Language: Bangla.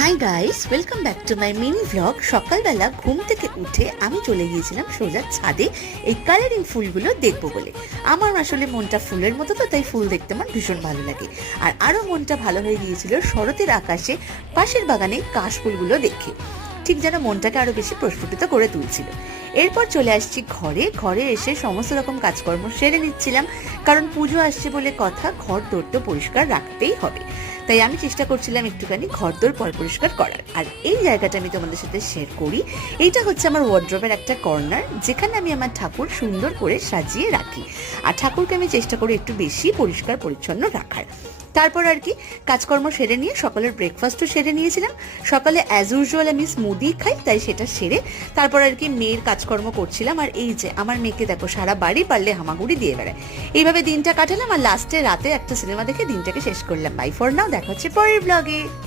Hi guys, welcome back to my mini vlog. সকালবেলা ঘুম থেকে উঠে আমি চলে গিয়েছিলাম সোজা ছাদে এই কালারিং ফুলগুলো দেখবো বলে। আমার আসলে মনটা ফুলের মতো, তো তাই ফুল দেখতে আমার ভীষণ ভালো লাগে। আর আরও মনটা ভালো হয়ে গিয়েছিল শরতের আকাশে পাশের বাগানে কাশফুলগুলো দেখে, ঠিক যেন মনটাকে আরো বেশি প্রস্ফুটিত করে তুলছিল। এরপর চলে আসছি ঘরে এসে সমস্ত রকম কাজকর্ম সেরে নিচ্ছিলাম, কারণ পুজো আসছে বলে কথা, ঘর দোর তো পরিষ্কার রাখতেই হবে। তাই আমি চেষ্টা করছিলাম একটুখানি ঘর দোর পরিষ্কার করার। আর এই জায়গাটা আমি তোমাদের সাথে শেয়ার করি। এইটা হচ্ছে আমার ওয়ার্ড্রোবের একটা কর্নার, যেখানে আমি আমার ঠাকুর সুন্দর করে সাজিয়ে রাখি। আর ঠাকুরকে আমি চেষ্টা করি একটু বেশি পরিষ্কার পরিচ্ছন্ন রাখার। তারপর আর কি কাজকর্ম সেরে নিয়ে সকালের ব্রেকফাস্টও সেরে নিয়েছিলাম। সকালে অ্যাজ ইউজুয়াল আমি স্মুদি খাই, তাই সেটা সেরে তারপর আর কি মেয়ের কাজকর্ম করছিলাম। আর এই যে আমার মেয়েকে দেখো, সারা বাড়ি পারলে হামাগুড়ি দিয়ে বেড়ায়। এইভাবে দিনটা কাটালাম, আর লাস্টে রাতে একটা সিনেমা দেখে দিনটাকে শেষ করলাম। বাই ফর নাও, দেখা হচ্ছে পরের ব্লগে।